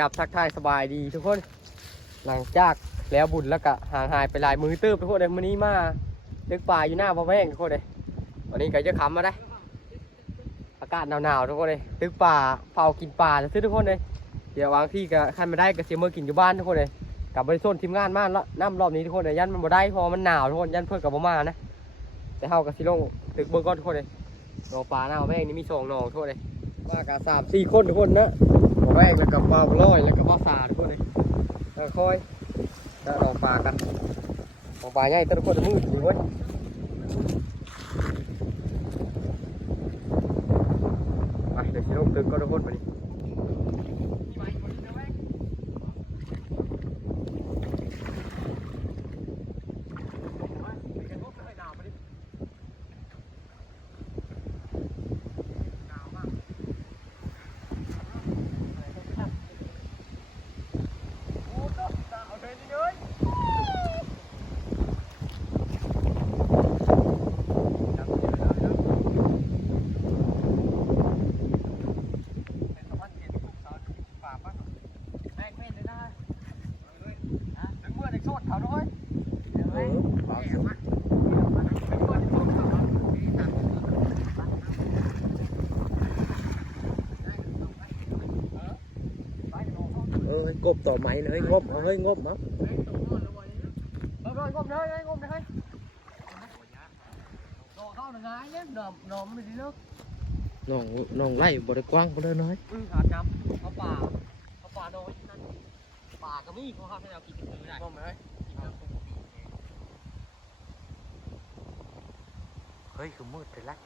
กับทักทายสบายดีทุกคน หลังจากแล้วบุญแล้วก็ห่างหายไปหลายมือเติบทุกคนเลยวันนี้มาตึกป่าอยู่หน้าพ่อแม่งทุกคนเลยวันนี้ก็จะขำมาได้ อากาศหนาวๆทุกคนเลยตึกป่าเผากินป่าจะซื้อทุกคนเลยเดี๋ยววางที่ก็ขั้นมาได้ก็เสียมือกินอยู่บ้านทุกคนเลยกับบริษัททีมงานมาแล้วน้ำรอบนี้ทุกคนเลยยันมันบ่ได้เพอมันหนาวทุกคนยันเพื่อนกับบ่มานะแต่เฮากับสิลงตึกเบิ่งก่อนทุกคนเลยหนองป่าหน้าพ่อแม่งนี่มีสองหนองทุกคนเลยมากันสามสี่คนทุกคนนะ แรกแล้วก็ปลาบ่ร้อยแล้วก็ปลาสาทุกคนเลยค่อยจะลองปลากันลองปลาใหญ่ต่ทุกคนมืดอยู่เว้ยไปเดี๋ยวสิลงตึกก็ทุกคนไปดิ เออกบต่อไหม้เลยงบเอาเฮ้ยงบเนาะเฮ้ยงบเลยงบเลยโดเข้าหนึ่งไงเนี่ยดอมดอมไม่ดีเนาะน้องน้องไล่บริกว้างบ่ได้น้อยอือขาดน้ำเอาป่าเอาป่าน้อยนั่นป่าก็มีเขาห้ามให้เรากินกันได้งบเลยเฮ้ยคือมืดเลยละ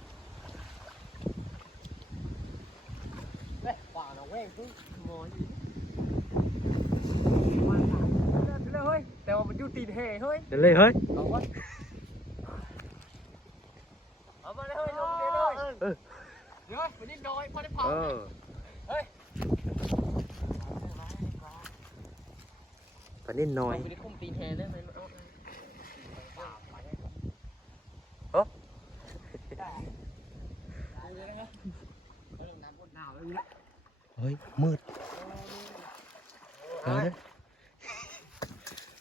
เฮ้ยป่าเราแว่งพึ่งมอย เฮ้ย แต่ว่ามันอยู่ตีนเฮเฮ้ย เดี๋ยวเลยเฮ้ย เอาวะเอามาเลยเฮ้ยลงเดี๋ยวเลยเออ เดี๋ยวไปนิดหน่อยพอได้เผาเออ เฮ้ยปลานิ่นน้อยไปได้คุมตีนเฮได้ไหมเอาป่าไปเอ้าหนาวเลยนะเฮ้ยมืดเอาเลย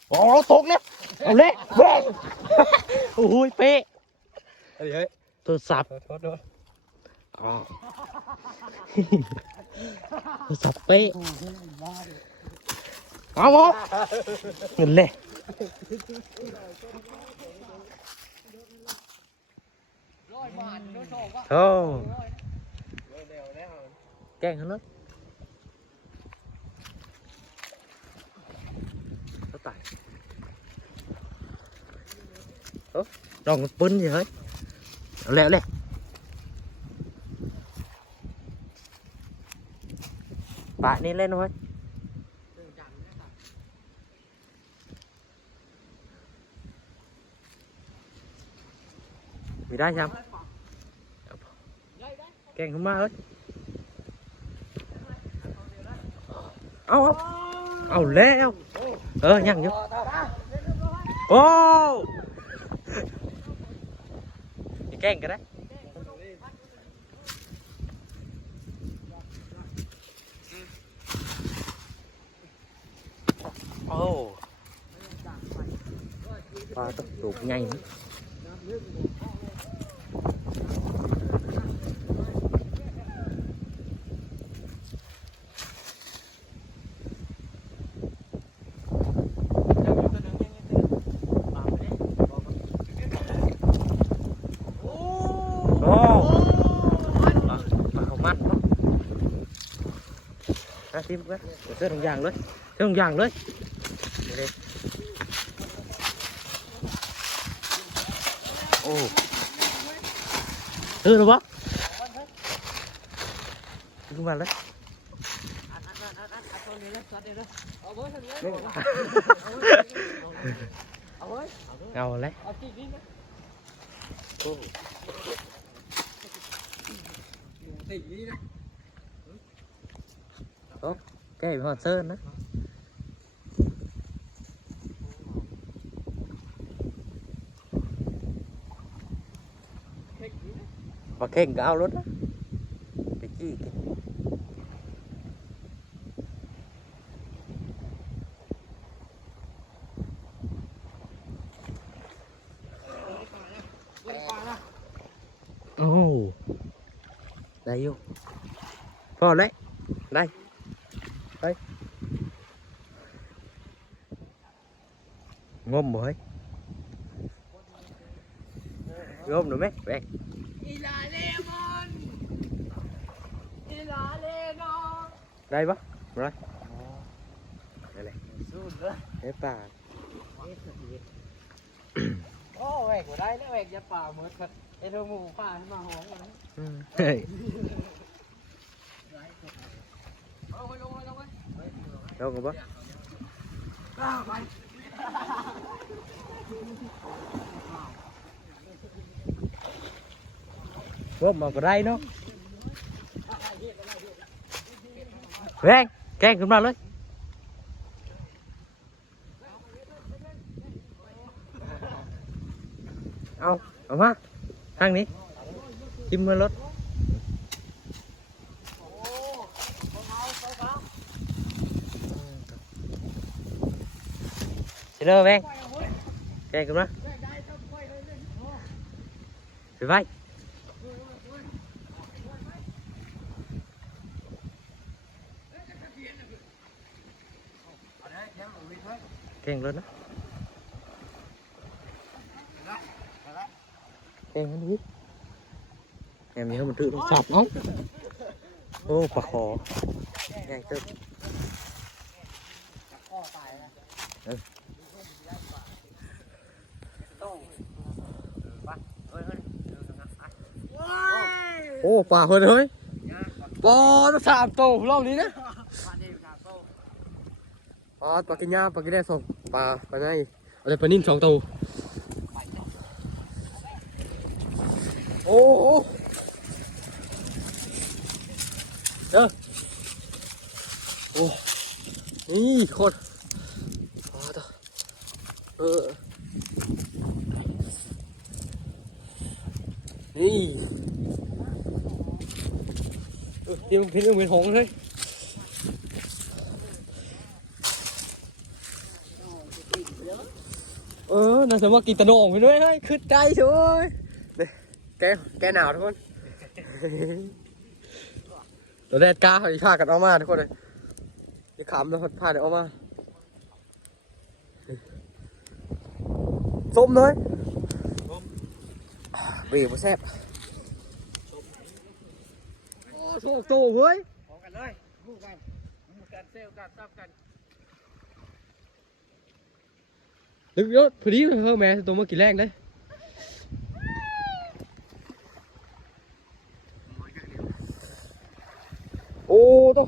โอ้ตกแล้วเอาเลยแบกโอ้ยเป๊ะเฮ้ยเฮ้ยโทรศัพท์โทษโทษโทษอ๋อโทรศัพท์เป๊ะเอาเอาเงินเลยร้อยบาทโดนโชกวะโอ้เดี๋ยวแล้วแกล้งเขาเลยเขา ตายเออลองปืนสิเฮ้ยเอาแล้วเลยปะนี่เล่นเว้ยมีได้ยังแกล้งขึ้นมาเฮ้ยเอาเอาเอาแล้ว เออยังอยู่โอ้ยแกล้งกันได้โอ้ปลาตกตูกใหญ่นะโอ้ปลาปลาเขามันเนาะ นะทิมกันเดี๋ยวเสื้อถุงยางเลยเสื้อถุงยางเลยเดี๋ยวดิโอ้เออหรอวะขึ้นมาเลยเอาเว้ยเอาเว้ยเอาเลยเอ tốt cái hoàn sơn đó và khen cao luôn đó cái gì cái Oh. Đây vô. Vào đấy. Đây. ร์นนะเทคนี่นะปลาเข่งก็เอารถนะไปจี้กินได้ ลงกันปะไปงมมาก็ได้เนาะแบ กแกงขึ้นมาเลยเอาเอามาทางนี้จิ้มมื อ้ปลาคนเฮ้ยปลาต้องสามตัวรอบนี้นะปลาเดียวกับโต้ปลากินยาปลากินได้สองปลาปลาไงอะไรปลานิ่มสองตัวโอ้เด้อโอ้นี่โคตรปลาตัวเออนี่ เออนี่มันเป็นเหมือนหงส์เลยเออน่าจะว่ากินตะโหนงไปด้วยให้ขึ้นใจช่วยเนี่ยแกแกหนาวทุกคนตัวแรกกล้าเขาอีกพากันออกมาทุกคนเลยจะขำแล้วพาเดี๋ยวออกมาส้มเลยเบรกมาแซ่บ โอ้โชคโตเว้ยพอกันเลยคู่กันคู่กันเซลกันตับกันลึกยศพอดีเลยเฮ้ยแม่ตัวเมื่อกี้แรกเลยโอ้ตัว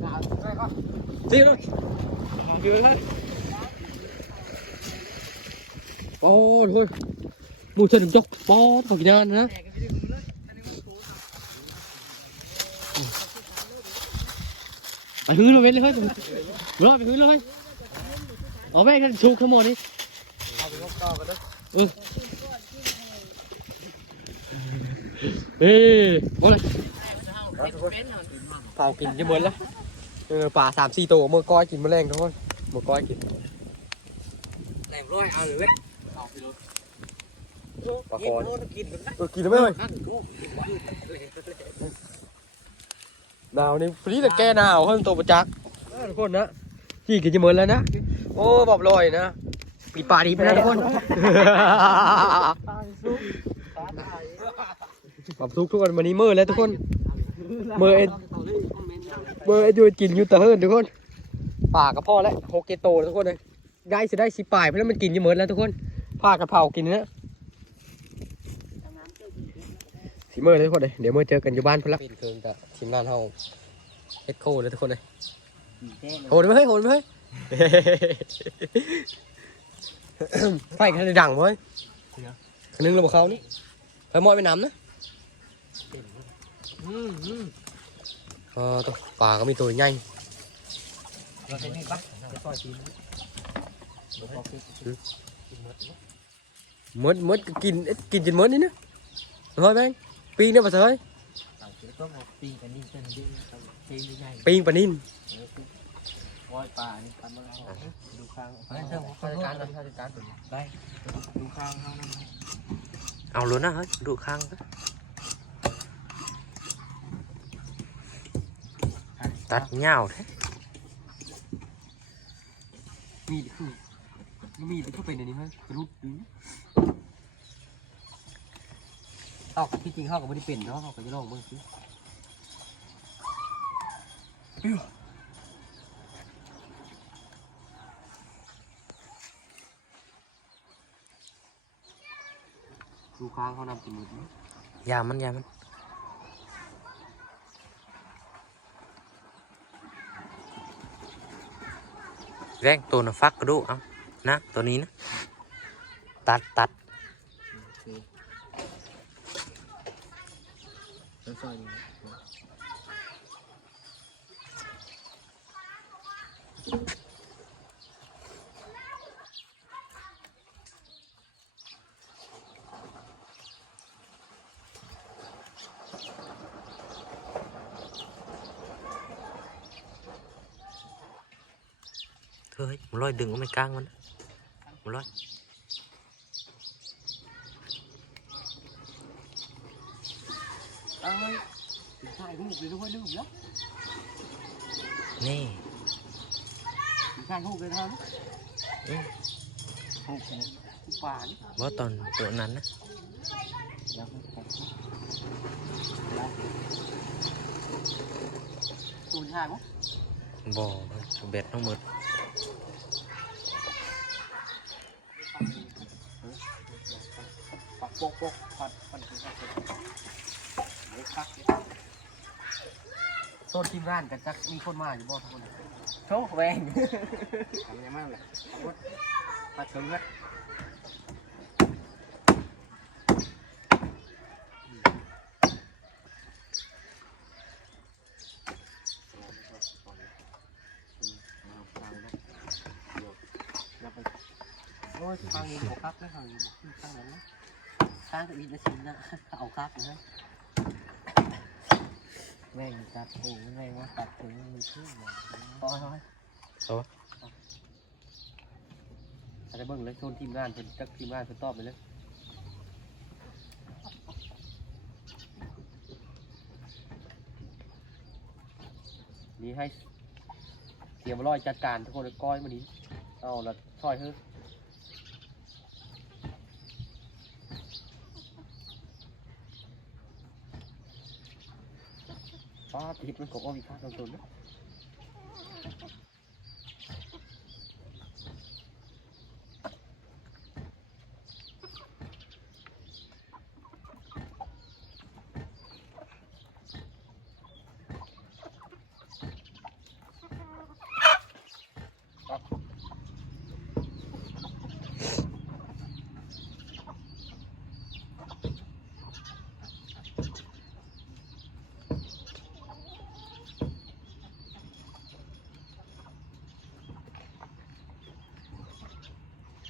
หนาวใช่ปะ Tiêu thôi Tiêu thôi Bó thôi Mua chân đừng chốc Bó thôi kìa nữa แตกกันไปดึงเลยอันนี้มันปู Phải hứa rồi bên thôi Rồi phải hứa rồi Ở bên cái chụp không đi เอาไปงบต่อกันด้วย Ừ Ê Bó này เป็นหน่อย Phào kìm cho mướn lá Ừ, Bà sàm xì tổ mơ coi kìm mơ lên thôi Mơ coi kìm แหลมร้อยเอาเลยเว้ย เอาไปเลย Bà กิน con โน่นกินกัน Ừ kìm nó mấy ơi นั่นกู nào nên phí là ke nào hơn tổ bật chắc ทุกคนนะกี่กินจะเหมือนแล้วนะ โอ้บอกลอยนะ ปีป่าดีไปนะทุกคนตายซุปตายตายปรับทุกทุกคนวันนี้มือแล้วทุกคนเมื่อเอ็ดเบอร์ดูกินอยู่แตะเฮินทุกคนป่ากับพ่อแล้วโฮเกโตแล้วทุกคนเลยได้จะได้สิป่ายไปแล้วมันกินอยู่เหมือนแล้วทุกคนผ้ากระเพรากินนะ สีมือเลยทุกคนเลยเดี๋ยวมื่อเจอกันอยู่บ้านพุ่นละเป็นเคิงกับทีมงานเฮาเอ็ดโคเลยทุกคนเลยโหดไหมเฮ้ยโหดไหมเฮ้ยไฟกันเลยดังเว้ยคันนึงเราบอกเขานี่ไฟมอยไปน้ำนะอืมอืมเออตัวปลาก็มีตัวใหญ่เราจะนี่ปะจะซอยตีนมดมดก็กินเอ็ดกินจนมดนี่นะเฮ้ยแม่ง ปีนเนี่ยมาเถอะเฮ้ยเอาเดี๋ยวต้องเอาตีกันนี่เป็นดิ้นตีนใหญ่ปีนปลานินวอยป่านี่ทำมาเอาดูข้างข้าราชการข้าราชการได้ดูข้างเขานะขเอาเลยนะเฮ้ยดูข้างนะตัดเงาวแท้มีดคือมีดมันก็เป็นอันนี้ฮะเป็นรูปดื้ อเอาที่จริงเขาก็ไม่ได้เป็นเนาะเขาก็จะลองเบิ่งสิดูค้างเขานำกินมือยามันยามันแรงตัวน่ะฟักกระดูกเอานะตัวนี้นะ ตัดตัด ค่อยๆนี่นะเฮ้ยมันลอยดึงก็ไม่กลางมันนะมันลอย เอ้ยถึงถ่ายรูปเลยทุกคนลืมแล้ว นี่ ถึงถ่ายรูปเลยนะครับอืมรูปเลยรูปป่านี่ว่าตอนตัวนั้นนะแล้วก็แข็งแล้วตูนถ่ายมั้งบ่อเบ็ดทั้งหมดปักโปกโปกปัดปัดปัดปัดเดี๋ยวคักเดี๋ยวโซนทีมงานกันจักมีคนมาอยู่บ่ทุกคน โชคแหวงทำยังมากเลยเอาวดปัดถึงนะโอ้ยท แม่งตัดหูแม่งว่าตัดถึงมันขึ้นมาปล่อยปล่อยเอาวะ อะไรเบิ่งเลยโซนทีมงานเป็นจักทีมงานเป็นตอบไปเลยนี่ให้เสียมาลอยจัดการทุกคนเลยก้อยมานี้เอาละช่อยเฮ้ยป้าติดมันก็ว่ามีค่าตรงตัวนะ เรื่องยำตรงไห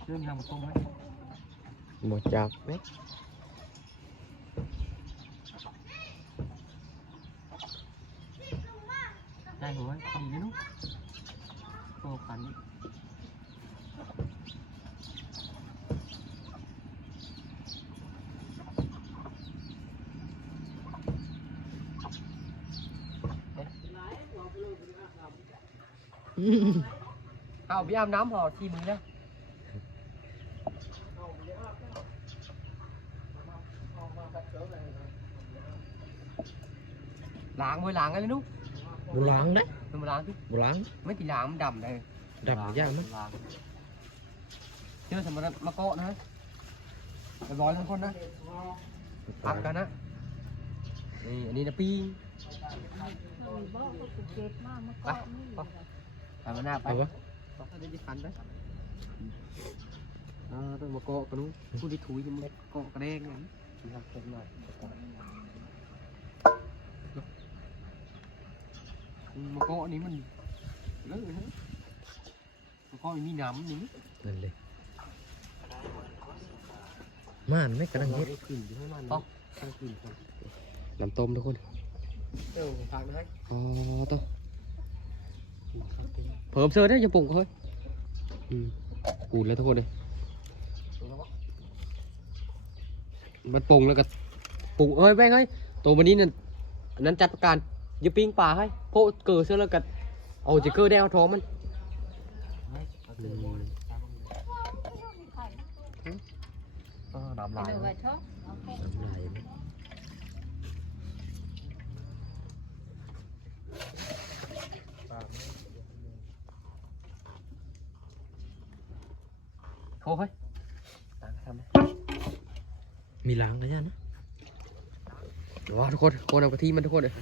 มหมดจับไหมได้หัวทำอยู่นู้นโอ้ขันเอาพี่อาบน้ำห่อทีมือนะ ล้างไว้ล้างกันเลยนุ๊กบุล้างได้มันมาล้างที่บุล้างไม่ตีล้างมันดำเลยดำยากมั้ยล้างเจอสมมติมาเกาะนะเรียบร้อยทุกคนนะพักกันนะนี่อันนี้นะปีไปไปไปมาหน้าไปเอาวะไปได้ดิฟันไปอ่าต้องมาเกาะกันนู้นผู้ที่ถุยจะมาเกาะกระเด้งนะนะครับเก็บหน่อย มาเกาะนี้มันเลอะนะมาเกาะมีน้ำนี่นั่นเลยม่านไม่กระดังเฮ็ดขึ้นอยู่ข้างนั้นต้องขึ้นครับน้ำต้มทุกคนเออฟังนะอ๋อต่อเพิ่มเสื้อได้จะปรุงเขาเฮ้ยอืมกูดแล้วทุกคนเลยมันปรุงแล้วก็ปรุงเอ้ยแม่งเฮ้ยตัววันนี้นั่นอันนั้นจัดการ อย่าปิ้งปลาให้โพะเกิดเสื้อแล้วก็เอาจิเกอร์แดงเอาท้องมันอ่าน้ำลาย Được rồi, chốt. Ok. น้ำลายไหมโค้เฮ้ยล้างทำไหมมีล้างกันยังนะเดี๋ยวว่าทุกคนโคนเอากะทิมันทุกคนเลย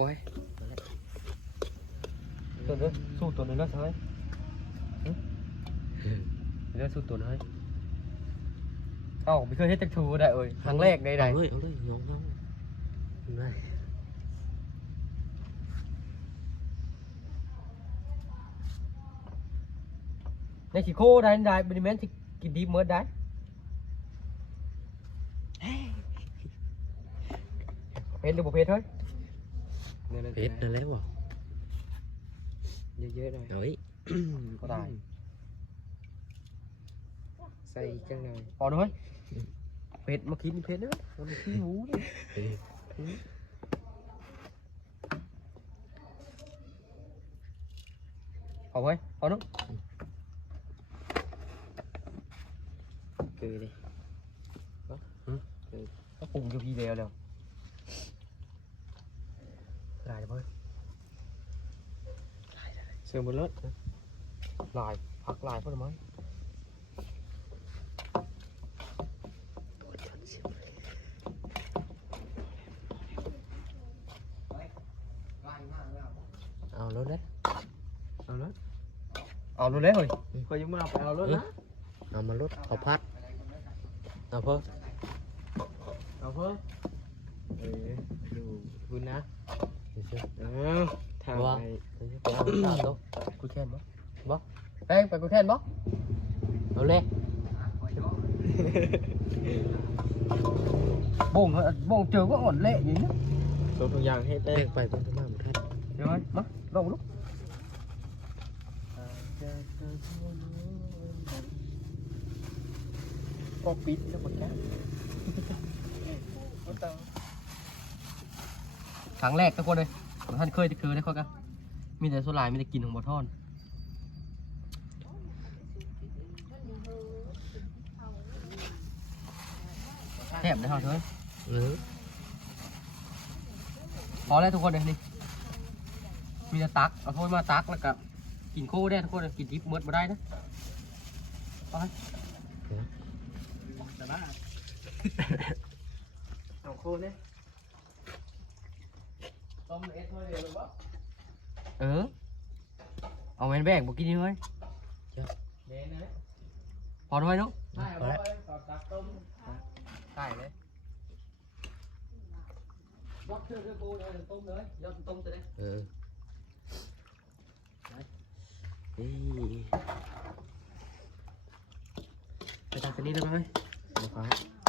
เข้าไปตัวนี้สู้ตัวนี้แล้วใช่ไหมเรื่องสู้ตัวนี้เอ้าไม่เคยเฮ็ดจักรทูได้เอ้ยครั้งแรกได้ได้เอาเลยเอาเลยงงงได้ในสิโคได้ได้บริเวณที่กินดีเมื่อได้เพชรหรือบ่เพชรเฮ้ย เพชรนั่นแหล้วบ่เยอะๆหน่อยเฮ้ยก็ได้ใส่อีกจังหน่อยพอหน่อยเพชรมากินเพชรเนอะมันขี้หมูเนี่ยพอไว้พอเนุ๊กคือเลยก็ปรุงอยู่พี่เดียวแล้ว ลายเพิ่มเสือบนรถลายผักลายเพิ่มไหมเอารถเลยเอารถเอาดูเลยเฮ้ยคอยยังมาเอาไปเอารถนะเอามารถเขาพัดเอาเพิ่มเอาเพิ่มเออดูคุณนะ เดี๋ยวเชื่อเอาทางว่าไปเดี๋ยวจะไปเอาข้าวโต๊ะกูแค่นบ่บ่แป้งไปกูแค่นบ่เอาเลยบ่งเหอะบ่งเจอก็อ่อนเละอย่างนี้นะตัวทุกอย่างให้แป้เต้งไปบนต้นไม้หมดท่านเดี๋ยวไว้มาลองลูกก็ปิดแล้วหมดแล้ว ครั้งแรกทุกคนเลยท่านเคยจะคือได้ข้อกันมีแต่โซลายมีแต่กลินของบอทอนแทบได้เหรอเธอเออพอแล้วทุกคนเลยนี่มีแต่ตักเอาโทษมาตักแล้วก็กินโค้ได้ทุกคนเลยกินทิพย์เมืดมาได้นะไปแต่บ้าเอาโคเนี่ยต้ม เอ็ดเท่าเดียวหรือเปล่าเออเอาแมนแบกบอกกินนี่เว้ยพอด้วยนุ๊กพอแล้วใช่เลยยอดเชือกเชือกกูเลยต้มเลยยอดต้มจะได้เออเฮ้ยไปทางนี้ได้ไหมมาฟ้าฮ้อ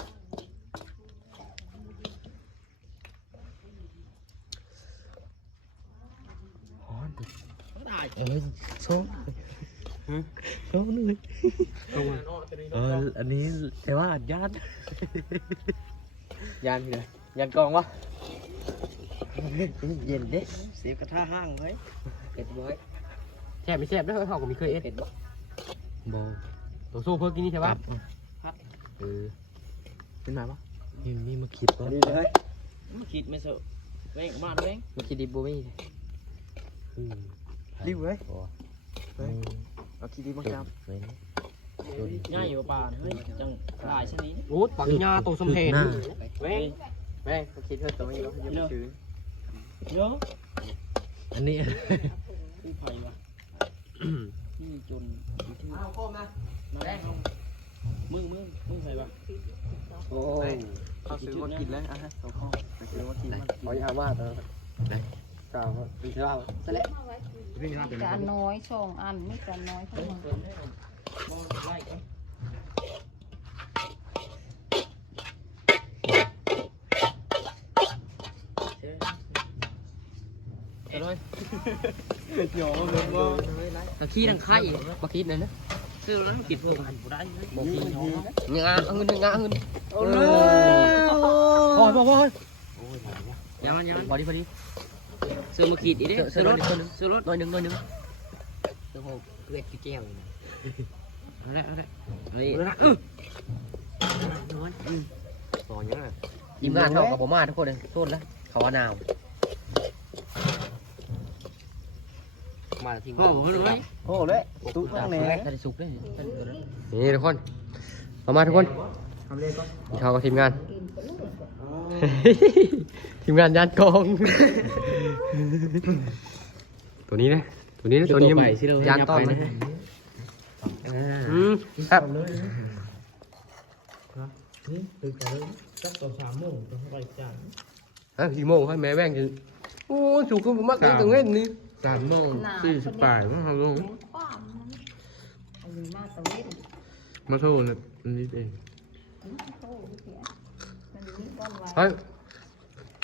เออโซ่โซ่หนึ่งเอออันนี้แต่ว่าญาติยันที่ไหนยันกองวะเย็นเด้เสียบกระทะห้างไว้เผ็ดบ่อยแซ่บไม่แซ่บด้วยเขาก็มีเคยเอ็ดเผ็ดบ่บอตัวสู้เพื่อกินนี่ใช่คปะรับเออขึ้นมาปะนี่นี่มาคิดปะดีเลยมาคิดไม่สู้เร่งมาเร่งมีคิดดิบบุมี่อืม ริ้วเว้ยพอเฮ้ยเอาคิดดีมาจับเว้ยง่ายอยู่ป่าเฮ้ยจังได้ชนิดโอ้ปักยาตัวสมเพนหน้าแม่งแม่งเขาคิดเธอตัวนี้แล้วยังไม่ซื้อเยอะอันนี้กู้ภัยวะนี่จนที่เอาโคมนะมาได้มึงมึงมึงใส่ปะโอ้เขาซื้อมากินแล้วอะฮะเขาเข้าไปซื้อมากินมันขอยาวมากเลยได้ กาวเป็นเท่าสละจะอันน้อยสองอันไม่จะน้อยเท่าไหร่บ่ไล่กันเห็นไหมตะขี้ดังไข่มาคิดหน่อยนะซื้อแล้วกินพื่อกันบ่ได้เลยบอกพี่งาเอาเงินงาเอาเงินโอ้ยโหพอพอพออย่ามันอย่ามันพอดีพอดี อมาขีดอีกดิซื้ซื้ออรรถถซื้อรถหน่อยหนึ่งหน่อยหนึ่งเดี๋ยวผมเวทกี่แก้วเอาละเอาละเฮ้ยต่อยังไงทีมงานเท่ากับผมมาทุกคนเลยโทษแล้วเขาว่าหนาวมาทีมพ่องานบอกว่าไงโอ้เลยตุ๊กตาตั้งแหแหน่น่ถ้าได้สุกได้นี่ทุกคนเอามาทุกคน เขากับทีมงาน ทีมงานยานกอง ตัวนี้นะตัวนี้นะตัวนี้ยานต้อนนะอืมครับจักต่อสามโมงต้องไปจานฮะสี่โมงให้แม่แบ่งกันโอ้ถูกขึ้นผมมากเลยตรงนี้นี่สามโมงสี่สิบแปดมั้งครับลุงความอันนี้มาตะเวนมาโทษนะอันนี้เองโอ้ย เสียมันมีก้อนไว้เฮ้ย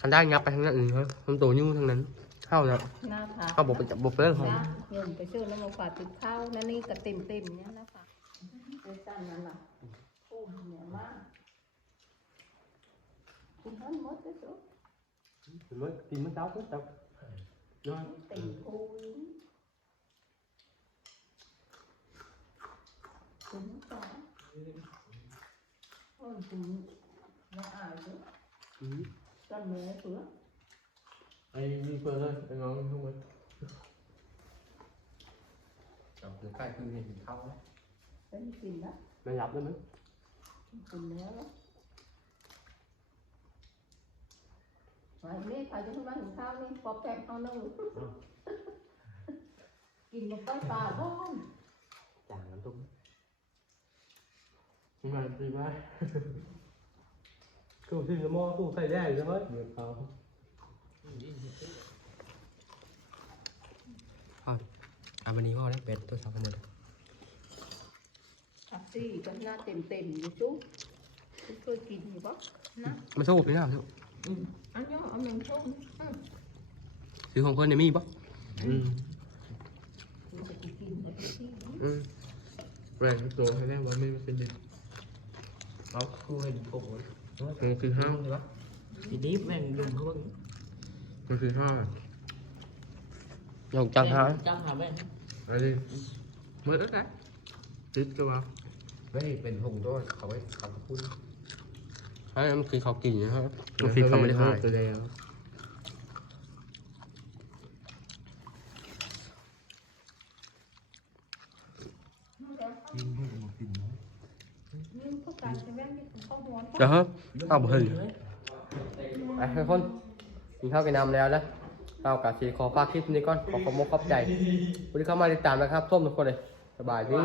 อันได้งับไปทางนั้นอื่นเฮ้ยมันตัวยู่ทางนั้นเข้านะหน้าผาเข้าบอกไปจับบอกเลิกเขาจ้าเงินไปซื้อน้ำมันฝาดติดข้าวนั่นนี่ก็เต็มเต็มๆเนี่ยนะคะเป็นสั้นนั่นล่ะโอ้เนี่ยมากคุณท่านมดเลยสุด mới tìm mới cháu chút đâu เต็มโอ้ยคุณจ๋าโอ้ยคุณมาอ่านสิกันเนื้อเสือไอ้มีเฟิร์นเลยไอ้น้องเข้ามา từ cái คือเห็นเข้าเป็นกินนะไม่รับได้ไหมกินเนื้อแล้ววันนี้ใครจะขึ้นมาถึงข้าวนี่ปอบแปมเอาหนึ่งกินกับไก่ปลาบ้อน จางน้ำตุ้มมาดีไหม cứ xin cái mò tủ thay đẻ rồi hết เดี๋ยวเขา à bên đi ho đấy bệt tôi sao không được ผักซี่ก็หน้าเต็มเต็มๆอยู่จุ๊บเคยกินอยู่ปะนะ mà sao thế nào chứ อันนี้เอาแมงส้มอืม chứ không có này mi bác อืมคุณจะกินผักซี่ ừ แรงตัวให้แรกว่าไม่เป็นเด็ก đó khu hình cục rồi มันคือห้า thì bác ทีนี้แม่งยุ่งเขาบ้างมันคือห้า dòng trăng hả จ้างหาแม่งอะไรเมื่อไหร่ติดก็ว่า đấy bên hùng thôi không ấy không có phun đấy em khi học kỳ nữa hả nó phi không mới được hài ตัวเดียวนี่ก็การใช้แว่นนี่ของ ข้าวม้วน đó hả không một hình à thôi con mình เข้าไปนำแล้วนะเอากาสีขอฝากคลิปนี้ก่อนขอขอบคุณขอบใจวันนี้เข้ามาติดตามนะครับส้มทุกคนเลยสบายดี